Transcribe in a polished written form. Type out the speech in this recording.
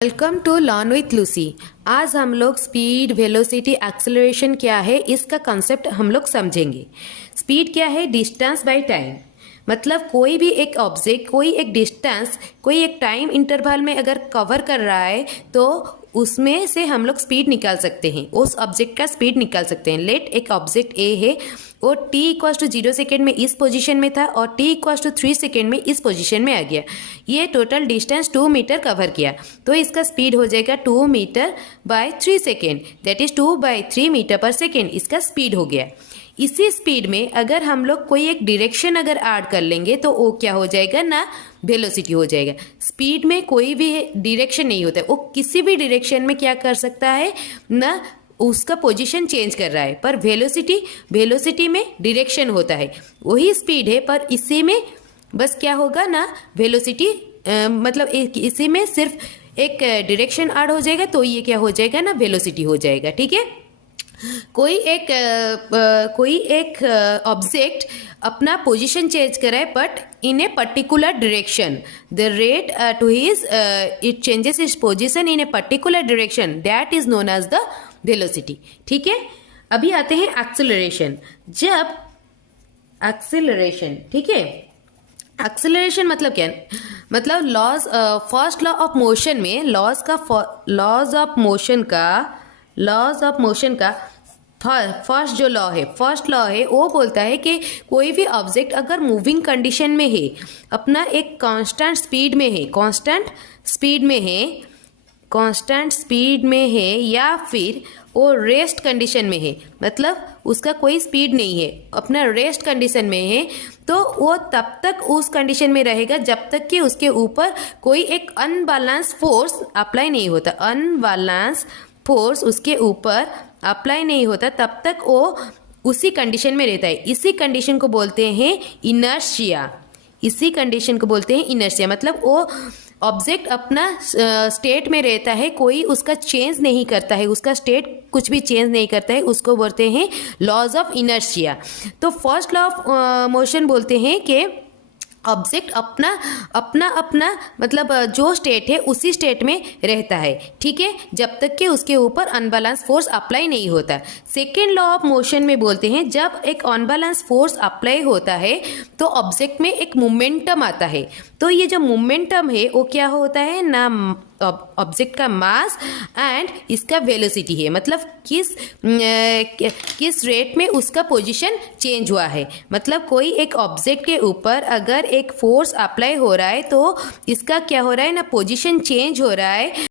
Welcome to learn with Lucy. आज हम लोग स्पीड, वेलोसिटी, एक्सेलरेशन क्या है इसका कंसेप्ट हम लोग समझेंगे। स्पीड क्या है? Distance by time. मतलब कोई भी एक ऑब्जेक्ट, कोई एक डिस्टेंस, कोई एक टाइम इंटरवल में अगर कवर कर रहा है तो उसमें से हम लोग स्पीड निकाल सकते हैं, उस ऑब्जेक्ट का स्पीड निकाल सकते हैं। लेट एक ऑब्जेक्ट ए है, वो t इक्वल टू 0 सेकेंड में इस पोजीशन में था और t इक्वल टू 3 सेकेंड में इस पोजीशन में आ गया। ये टोटल डिस्टेंस 2 मीटर कवर किया, तो इसका स्पीड हो जाएगा 2 metre by 3 second, that is 2 बाय 3 मीटर पर सेकेंड। इसका स्पीड हो गया। इसी स्पीड में अगर हम लोग कोई एक डायरेक्शन अगर ऐड कर लेंगे तो वो क्या हो जाएगा ना, वेलोसिटी हो जाएगा। स्पीड में कोई भी डायरेक्शन नहीं होता है, वो किसी भी डायरेक्शन में क्या कर सकता है ना, उसका पोजीशन चेंज कर रहा है। पर वेलोसिटी में डायरेक्शन होता है, वही स्पीड है, पर इसी में बस क्या होगा ना, वेलोसिटी मतलब इसी में सिर्फ एक डायरेक्शन ऐड हो जाएगा, तो ये क्या हो जाएगा ना, वेलोसिटी हो जाएगा। ठीक है। कोई एक ऑब्जेक्ट अपना पोजीशन चेंज करे but in a particular direction, the rate to his it changes is position in a particular direction, that is known as the velocity. ठीक है। अभी आते हैं एक्सेलरेशन। जब एक्सेलरेशन, ठीक है, एक्सेलरेशन मतलब क्या? मतलब laws, first law of motion में लॉज ऑफ मोशन का फर्स्ट लॉ है वो बोलता है कि कोई भी ऑब्जेक्ट अगर मूविंग कंडीशन में है, अपना एक कांस्टेंट स्पीड में है या फिर वो रेस्ट कंडीशन में है, मतलब उसका कोई स्पीड नहीं है, अपना रेस्ट कंडीशन में है, तो वो तब तक उस कंडीशन में रहेगा जब तक कि उसके ऊपर कोई एक अनबैलेंस फोर्स अप्लाई नहीं होता। अनबैलेंस फोर्स उसके ऊपर अप्लाई नहीं होता, तब तक वो उसी कंडीशन में रहता है। इसी कंडीशन को बोलते हैं इनर्शिया। मतलब वो ऑब्जेक्ट अपना स्टेट में रहता है, कोई उसका चेंज नहीं करता है, उसका स्टेट कुछ भी चेंज नहीं करता है, उसको बोलते हैं लॉज ऑफ इनर्शिया। तो फर्स्ट लॉ ऑफ मोशन बोलते हैं कि ऑब्जेक्ट अपना मतलब जो स्टेट है उसी स्टेट में रहता है, ठीक है, जब तक कि उसके ऊपर अनबैलेंस फोर्स अप्लाई नहीं होता। सेकेंड लॉ ऑफ मोशन में बोलते हैं जब एक अनबैलेंस फोर्स अप्लाई होता है तो ऑब्जेक्ट में एक मोमेंटम आता है। तो ये जो मोमेंटम है वो क्या होता है ना, ऑब्जेक्ट का मास एंड इसका वेलोसिटी है, मतलब किस रेट में उसका पोजीशन चेंज हुआ है। मतलब कोई एक ऑब्जेक्ट के ऊपर अगर एक फोर्स अप्लाई हो रहा है तो इसका क्या हो रहा है ना, पोजीशन चेंज हो रहा है।